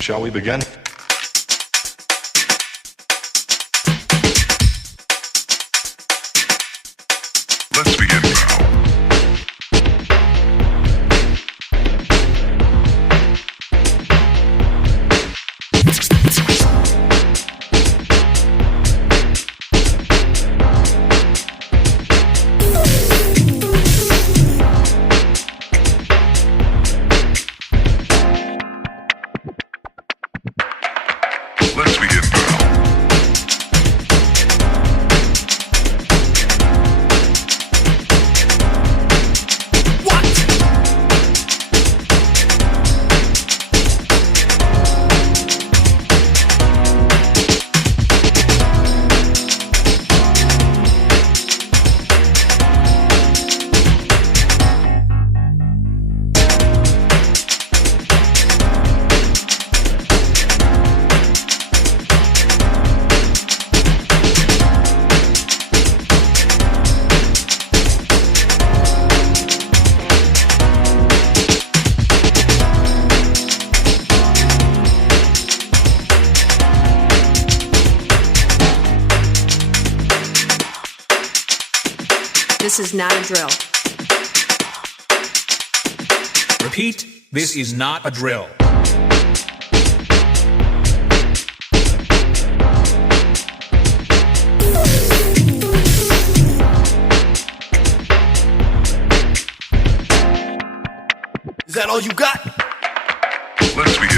Shall we begin? Let's begin now. Let's begin now. This is not a drill. Repeat, this is not a drill. Is that all you got? Let's begin.